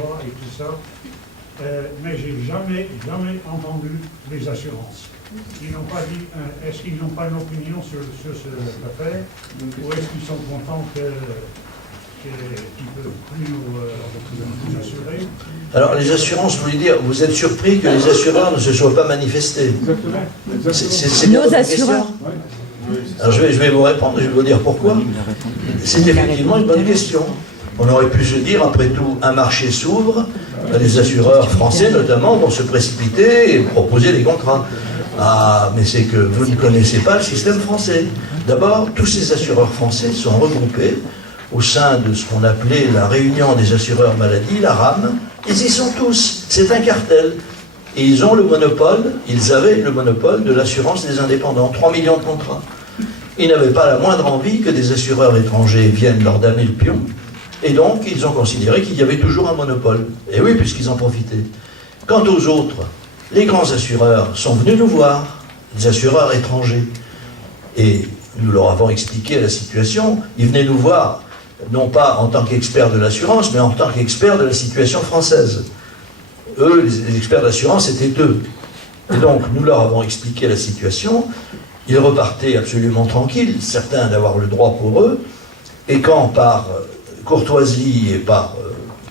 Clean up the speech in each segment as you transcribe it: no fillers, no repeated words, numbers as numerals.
droits et tout ça, mais j'ai jamais entendu les assurances. Ils n'ont pas dit, est-ce qu'ils n'ont pas une opinion sur cette affaire, ou est-ce qu'ils sont contents qu'ils ne peuvent plus nous assurer? Alors les assurances, vous voulez dire, vous êtes surpris que les assureurs ne se soient pas manifestés? Exactement. C'est bien votre question? Alors je vais vous répondre, je vais vous dire pourquoi. C'est effectivement une bonne question. On aurait pu se dire, après tout, un marché s'ouvre, les assureurs français notamment vont se précipiter et proposer des contrats. Ah, mais c'est que vous ne connaissez pas le système français. D'abord, tous ces assureurs français sont regroupés au sein de ce qu'on appelait la réunion des assureurs maladie, la RAM. Ils y sont tous. C'est un cartel. Et ils ont le monopole, ils avaient le monopole de l'assurance des indépendants. 3 millions de contrats. Ils n'avaient pas la moindre envie que des assureurs étrangers viennent leur damer le pion. Et donc, ils ont considéré qu'il y avait toujours un monopole. Et oui, puisqu'ils en profitaient. Quant aux autres, les grands assureurs sont venus nous voir, les assureurs étrangers. Et nous leur avons expliqué la situation. Ils venaient nous voir, non pas en tant qu'experts de l'assurance, mais en tant qu'experts de la situation française. Eux, les experts d'assurance, c'était eux. Et donc, nous leur avons expliqué la situation. Ils repartaient absolument tranquilles, certains d'avoir le droit pour eux. Et quand, par courtoisie et par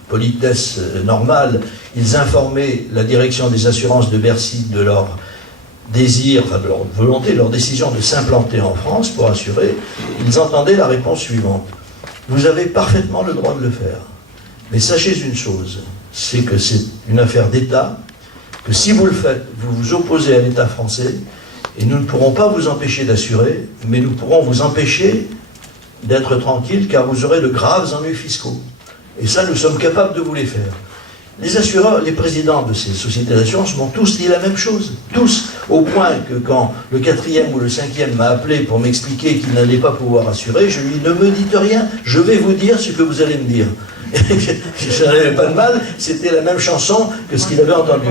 politesse normale, ils informaient la direction des assurances de Bercy de leur désir, enfin de leur volonté, de leur décision de s'implanter en France pour assurer, ils entendaient la réponse suivante. Vous avez parfaitement le droit de le faire. Mais sachez une chose, c'est que c'est une affaire d'État, que si vous le faites, vous vous opposez à l'État français, et nous ne pourrons pas vous empêcher d'assurer, mais nous pourrons vous empêcher d'être tranquille, car vous aurez de graves ennuis fiscaux. Et ça, nous sommes capables de vous les faire. Les assureurs, les présidents de ces sociétés d'assurance m'ont tous dit la même chose. Tous. Au point que quand le 4e ou le 5e m'a appelé pour m'expliquer qu'il n'allait pas pouvoir assurer, je lui ai dit, ne me dites rien, je vais vous dire ce que vous allez me dire. Et ça n'avait pas de mal, c'était la même chanson que ce qu'il avait entendu.